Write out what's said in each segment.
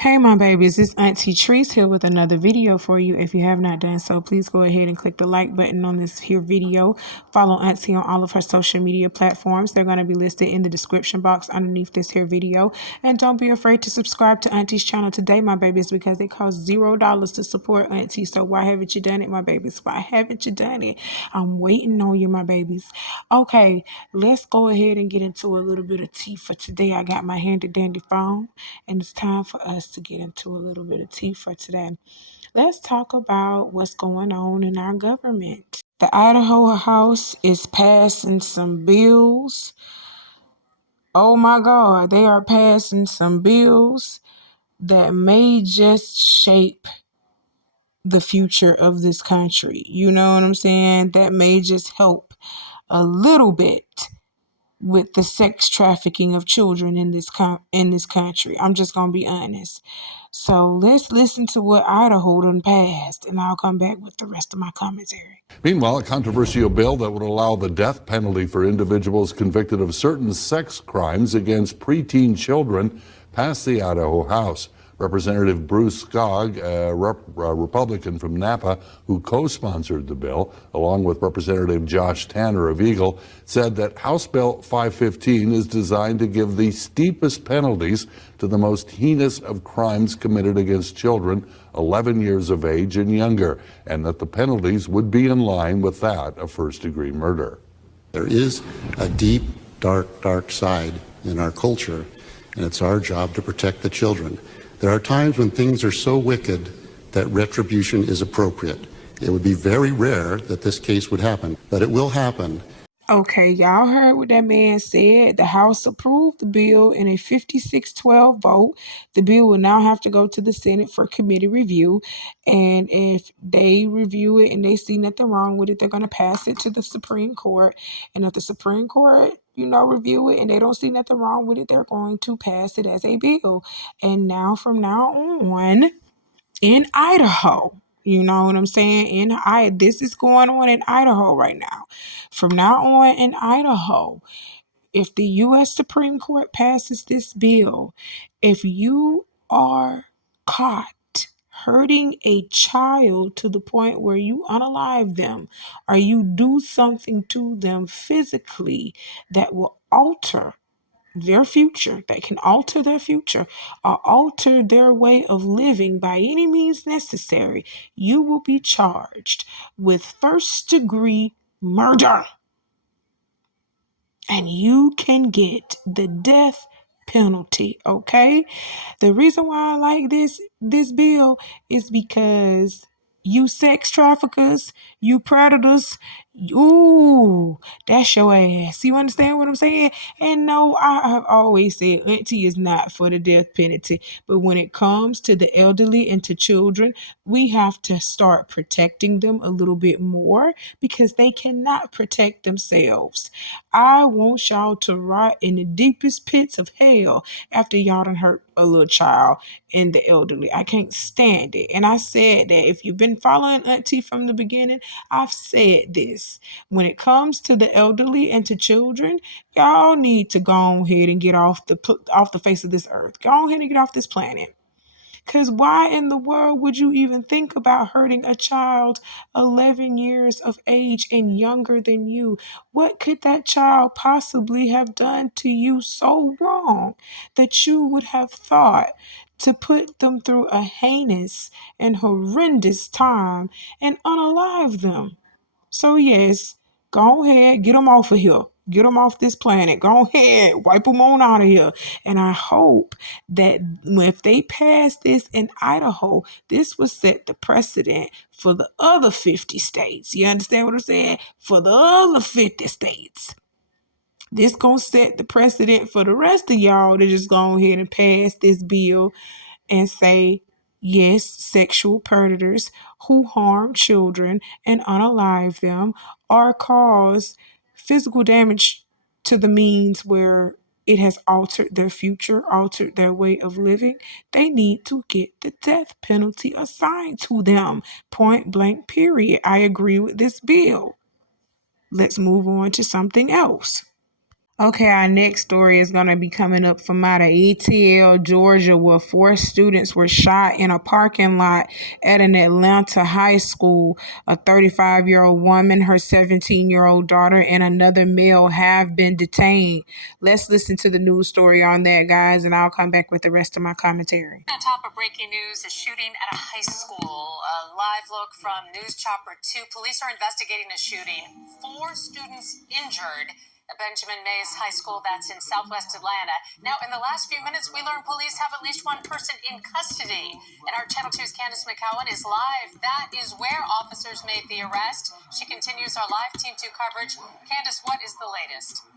Hey my babies, it's Auntie Trice here with another video for you. If you have not done so, please go ahead and click the like button on this here video. Follow Auntie on all of her social media platforms. They're going to be listed in the description box underneath this here video. And don't be afraid to subscribe to Auntie's channel today, my babies, because it costs $0 to support Auntie. So why haven't you done it, my babies? Why haven't you done it? I'm waiting on you, my babies. Okay, let's go ahead and get into a little bit of tea for today. I got my handy dandy phone, and it's time for us to get into a little bit of tea for today. Let's talk about what's going on in our government. The Idaho House is passing some bills. Oh my God, they are passing some bills that may just shape the future of this country. You know what I'm saying? That may just help a little bit with the sex trafficking of children in this country. I'm just gonna be honest. So let's listen to what Idaho done passed, and I'll come back with the rest of my commentary. Meanwhile, a controversial bill that would allow the death penalty for individuals convicted of certain sex crimes against preteen children passed the Idaho House. Representative Bruce Skog, a Republican from Napa who co-sponsored the bill, along with Representative Josh Tanner of Eagle, said that House Bill 515 is designed to give the steepest penalties to the most heinous of crimes committed against children 11 years of age and younger, and that the penalties would be in line with that of first-degree murder. There is a deep, dark side in our culture, and it's our job to protect the children. There are times when things are so wicked that retribution is appropriate. It would be very rare that this case would happen, but it will happen. Okay, y'all heard what that man said. The House approved the bill in a 56-12 vote. The bill will now have to go to the Senate for committee review. And if they review it and they see nothing wrong with it, they're going to pass it to the Supreme Court. And if the Supreme Court, review it and they don't see nothing wrong with it, they're going to pass it as a bill. And now, from now on, in Idaho, you know what I'm saying? This is going on in Idaho right now. From now on in Idaho, if the U.S. Supreme Court passes this bill, if you are caught hurting a child to the point where you unalive them or you do something to them physically that will alter their future, that can alter their future or alter their way of living by any means necessary, you will be charged with first-degree murder. And you can get the death penalty, okay? The reason why I like this bill is because you sex traffickers, you predators, ooh, that's your ass. You understand what I'm saying? And no, I have always said Auntie is not for the death penalty. But when it comes to the elderly and to children, we have to start protecting them a little bit more because they cannot protect themselves. I want y'all to rot in the deepest pits of hell after y'all done hurt a little child and the elderly. I can't stand it. And I said that if you've been following Auntie from the beginning, I've said this. When it comes to the elderly and to children, y'all need to go ahead and get off the face of this earth. Go ahead and get off this planet. Because why in the world would you even think about hurting a child 11 years of age and younger than you? What could that child possibly have done to you so wrong that you would have thought to put them through a heinous and horrendous time and unalive them? So yes, go ahead, get them off of here. Get them off this planet. Go ahead, wipe them on out of here. And I hope that if they pass this in Idaho, this will set the precedent for the other 50 states. You understand what I'm saying? For the other 50 states. This gonna set the precedent for the rest of y'all to just go ahead and pass this bill and say, yes, sexual predators who harm children and unalive them or cause physical damage to the means where it has altered their future, altered their way of living, they need to get the death penalty assigned to them. Point blank, period. I agree with this bill. Let's move on to something else. Okay, our next story is going to be coming up from out of ATL, Georgia, where 4 students were shot in a parking lot at an Atlanta high school. A 35-year-old woman, her 17-year-old daughter, and another male have been detained. Let's listen to the news story on that, guys, and I'll come back with the rest of my commentary. On top of breaking news, a shooting at a high school. A live look from News Chopper 2. Police are investigating a shooting. 4 students injured at Benjamin Mays High School, that's in southwest Atlanta. Now, in the last few minutes, we learned police have at least one person in custody. And our Channel 2's Candace McCowan is live. That is where officers made the arrest. She continues our live Team 2 coverage. Candace, what is the latest?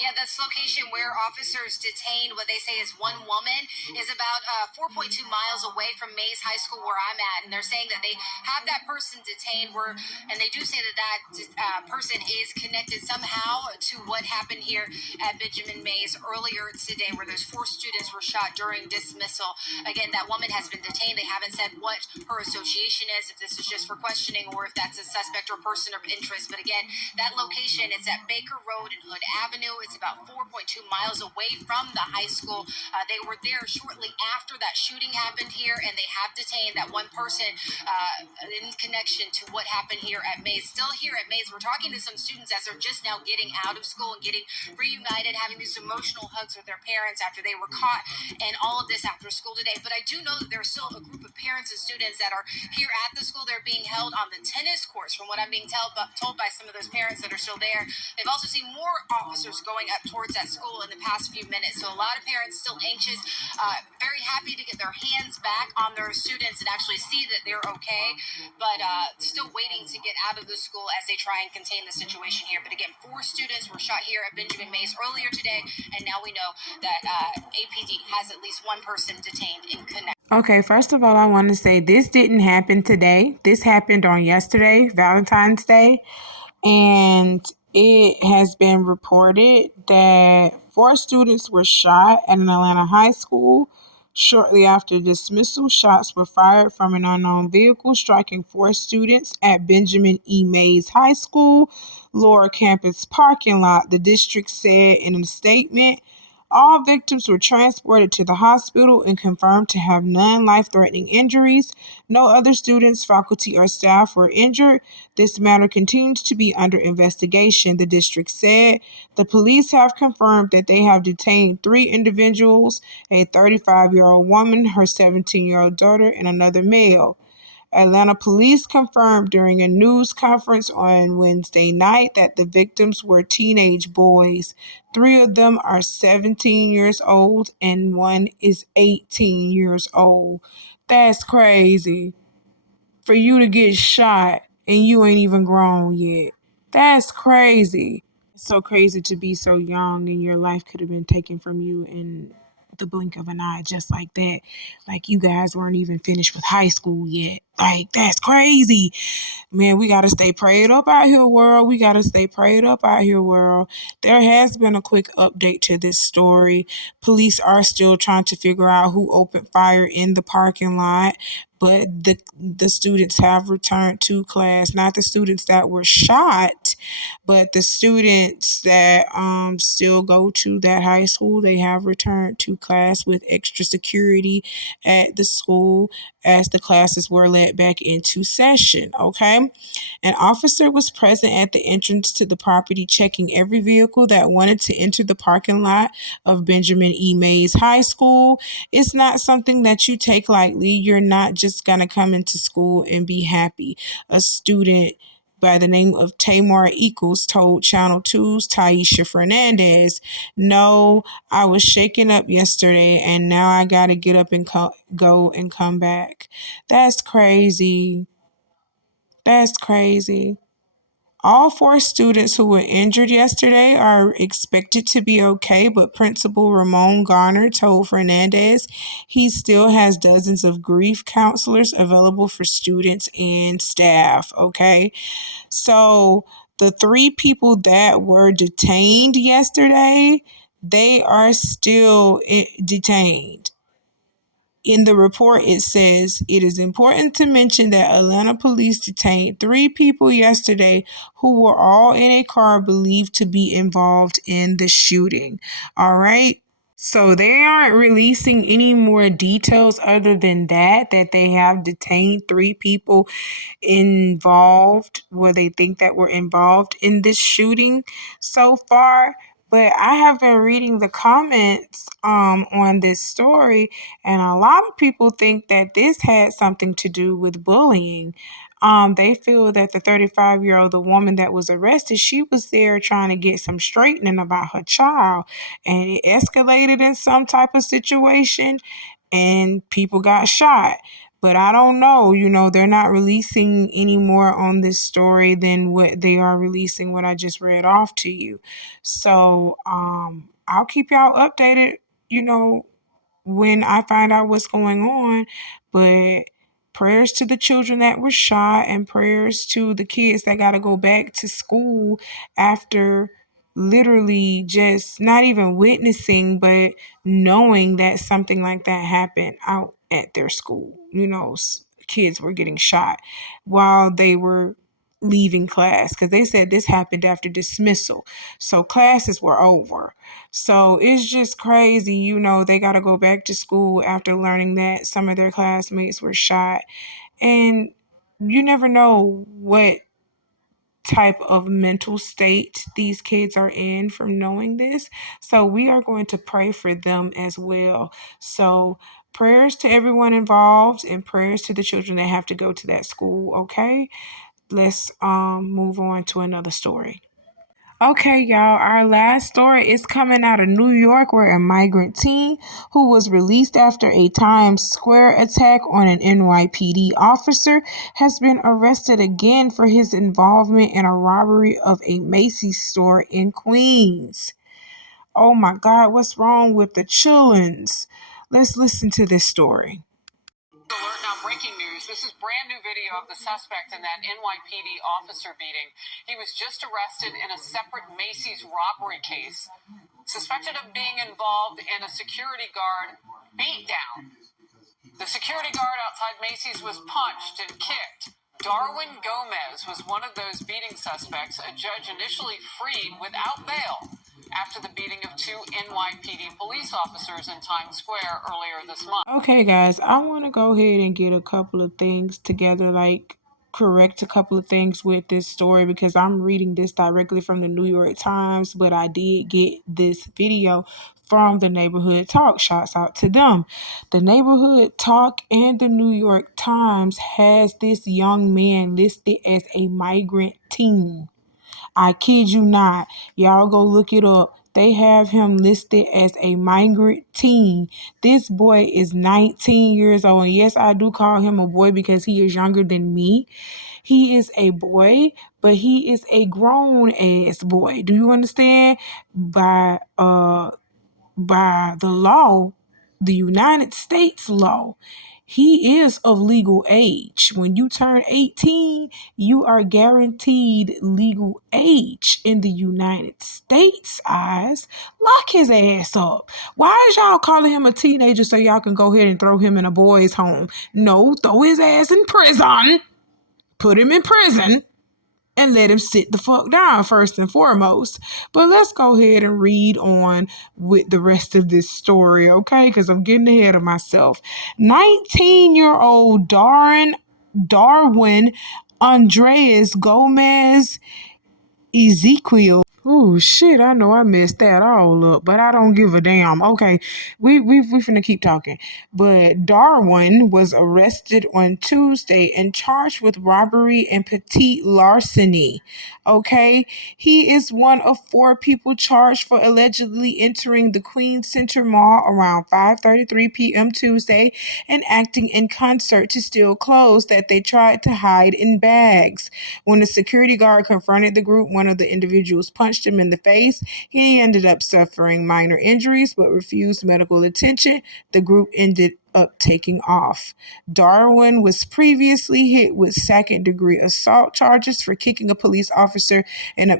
Yeah, this location where officers detained what they say is one woman is about 4.2 miles away from Mays High School where I'm at. And they're saying that they have that person detained and they do say that person is connected somehow to what happened here at Benjamin Mays earlier today where those 4 students were shot during dismissal. Again, that woman has been detained. They haven't said what her association is, if this is just for questioning or if that's a suspect or person of interest. But again, that location is at Baker Road and Hood Avenue. It's about 4.2 miles away from the high school. They were there shortly after that shooting happened here, and they have detained that one person in connection to what happened here at Mays. Still here at Mays, we're talking to some students as they're just now getting out of school and getting reunited, having these emotional hugs with their parents after they were caught, and all of this after school today. But I do know that there's still a group of parents and students that are here at the school. They're being held on the tennis courts, from what I'm being told by some of those parents that are still there. They've also seen more officers going up towards that school in the past few minutes. So a lot of parents still anxious, very happy to get their hands back on their students and actually see that they're okay, but still waiting to get out of the school as they try and contain the situation here. But again, 4 students were shot here at Benjamin Mays earlier today, and now we know that APD has at least one person detained in connection. Okay, first of all, I want to say this didn't happen today. This happened on yesterday, Valentine's Day. And it has been reported that 4 students were shot at an Atlanta high school. Shortly after dismissal, shots were fired from an unknown vehicle, striking 4 students at Benjamin E. Mays High School, lower campus parking lot, the district said in a statement. All victims were transported to the hospital and confirmed to have non-life-threatening injuries. No other students, faculty, or staff were injured. This matter continues to be under investigation, the district said. The police have confirmed that they have detained 3 individuals, a 35-year-old woman, her 17-year-old daughter, and another male. Atlanta police confirmed during a news conference on Wednesday night that the victims were teenage boys. 3 of them are 17 years old and 1 is 18 years old. That's crazy. For you to get shot and you ain't even grown yet. That's crazy. It's so crazy to be so young and your life could have been taken from you in the blink of an eye, just like that. Like you guys weren't even finished with high school yet. Like, that's crazy. Man, we got to stay prayed up out here, world. We got to stay prayed up out here, world. There has been a quick update to this story. Police are still trying to figure out who opened fire in the parking lot, but the students have returned to class. Not the students that were shot, but the students that still go to that high school. They have returned to class with extra security at the school as the classes were let back into session. Okay. An officer was present at the entrance to the property, checking every vehicle that wanted to enter the parking lot of Benjamin E. Mays High School. It's not something that you take lightly. You're not just going to come into school and be happy. A student by the name of Tamar Eccles told Channel 2's Taisha Fernandez, "No, I was shaken up yesterday and now I got to get up and go and come back." That's crazy. That's crazy. All 4 students who were injured yesterday are expected to be okay, but Principal Ramon Garner told Fernandez he still has dozens of grief counselors available for students and staff, okay? So the 3 people that were detained yesterday, they are still detained. In the report, it says, it is important to mention that Atlanta police detained 3 people yesterday who were all in a car believed to be involved in the shooting. All right. So they aren't releasing any more details other than that they have detained 3 people involved, where they think that were involved in this shooting so far. But I have been reading the comments on this story, and a lot of people think that this had something to do with bullying. They feel that the 35-year-old, the woman that was arrested, she was there trying to get some straightening about her child, and it escalated in some type of situation, and people got shot. But I don't know, they're not releasing any more on this story than what they are releasing, what I just read off to you. So I'll keep y'all updated, when I find out what's going on. But prayers to the children that were shot, and prayers to the kids that got to go back to school after literally just not even witnessing, but knowing that something like that happened out at their school. Kids were getting shot while they were leaving class, because they said this happened after dismissal. So classes were over. So it's just crazy, they got to go back to school after learning that some of their classmates were shot. And you never know what type of mental state these kids are in from knowing this. So we are going to pray for them as well. So prayers to everyone involved, and prayers to the children that have to go to that school, okay? Let's move on to another story. Okay, y'all, our last story is coming out of New York, where a migrant teen who was released after a Times Square attack on an NYPD officer has been arrested again for his involvement in a robbery of a Macy's store in Queens. Oh my God, what's wrong with the chillins? Let's listen to this story. Alert, now breaking news. This is brand new video of the suspect in that NYPD officer beating. He was just arrested in a separate Macy's robbery case, suspected of being involved in a security guard beatdown. The security guard outside Macy's was punched and kicked. Darwin Gomez was one of those beating suspects a judge initially freed without bail after the beating of 2 NYPD police officers in Times Square earlier this month. Okay, guys, I want to go ahead and get a couple of things together, like correct a couple of things with this story, because I'm reading this directly from the New York Times, but I did get this video from the Neighborhood Talk. Shouts out to them. The Neighborhood Talk and the New York Times has this young man listed as a migrant teen. I kid you not. Y'all go look it up. They have him listed as a migrant teen. This boy is 19 years old. And yes, I do call him a boy because he is younger than me. He is a boy, but he is a grown ass boy. Do you understand? By the law, the United States law, he is of legal age. When you turn 18, you are guaranteed legal age in the United States eyes. Lock his ass up. Why is y'all calling him a teenager so y'all can go ahead and throw him in a boys' home? No, throw his ass in prison. Put him in prison. And let him sit the fuck down first and foremost. But let's go ahead and read on with the rest of this story, okay? Because I'm getting ahead of myself. 19-year-old Darwin Andreas Gomez-Izquiel. Oh shit, I know I messed that all up, but I don't give a damn. Okay, we finna keep talking. But Darwin was arrested on Tuesday and charged with robbery and petite larceny. Okay, he is one of 4 people charged for allegedly entering the Queens Center Mall around 5:33 p.m. Tuesday and acting in concert to steal clothes that they tried to hide in bags. When the security guard confronted the group, one of the individuals punched him in the face. He ended up suffering minor injuries but refused medical attention. The group ended up taking off. Darwin was previously hit with second-degree assault charges for kicking a police officer and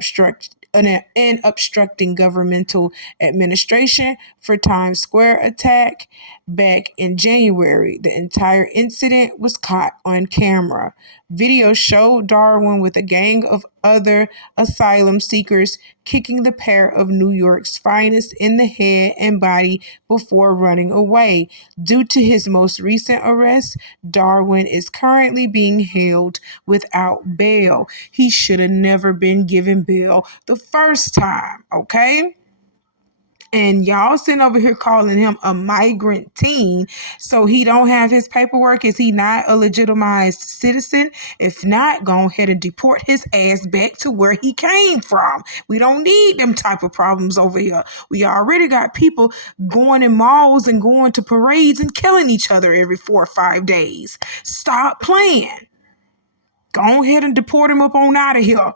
and obstructing governmental administration for Times Square attack back in January. The entire incident was caught on camera. Video showed Darwin with a gang of other asylum seekers kicking the pair of New York's finest in the head and body before running away. Due to his most recent arrest, Darwin is currently being held without bail. He should have never been given bail the first time, okay? And y'all sitting over here calling him a migrant teen, so he don't have his paperwork. Is he not a legitimized citizen? If not, go ahead and deport his ass back to where he came from. We don't need them type of problems over here. We already got people going in malls and going to parades and killing each other every 4 or 5 days. Stop playing. Go ahead and deport him up on out of here.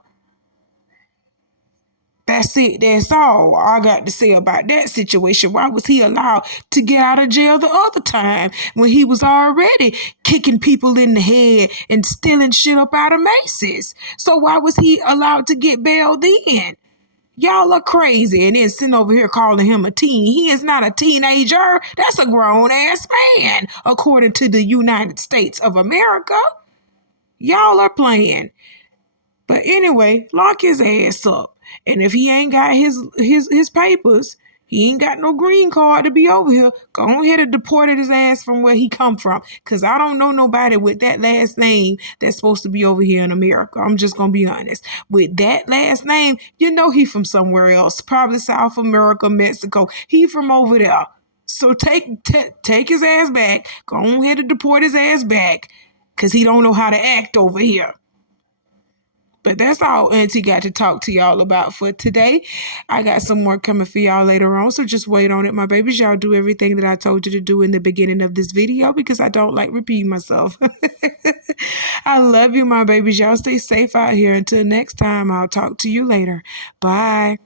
That's it. That's all I got to say about that situation. Why was he allowed to get out of jail the other time when he was already kicking people in the head and stealing shit up out of Macy's? So why was he allowed to get bail then? Y'all are crazy. And then sitting over here calling him a teen. He is not a teenager. That's a grown-ass man, according to the United States of America. Y'all are playing. But anyway, lock his ass up. And if he ain't got his papers, he ain't got no green card to be over here, go ahead and deport his ass from where he come from. Because I don't know nobody with that last name that's supposed to be over here in America. I'm just going to be honest. With that last name, you know he from somewhere else. Probably South America, Mexico. He from over there. So take his ass back. Go ahead and deport his ass back. Because he don't know how to act over here. But that's all Auntie got to talk to y'all about for today. I got some more coming for y'all later on, so just wait on it, my babies. Y'all do everything that I told you to do in the beginning of this video because I don't like repeating myself. I love you, my babies. Y'all stay safe out here. Until next time, I'll talk to you later. Bye.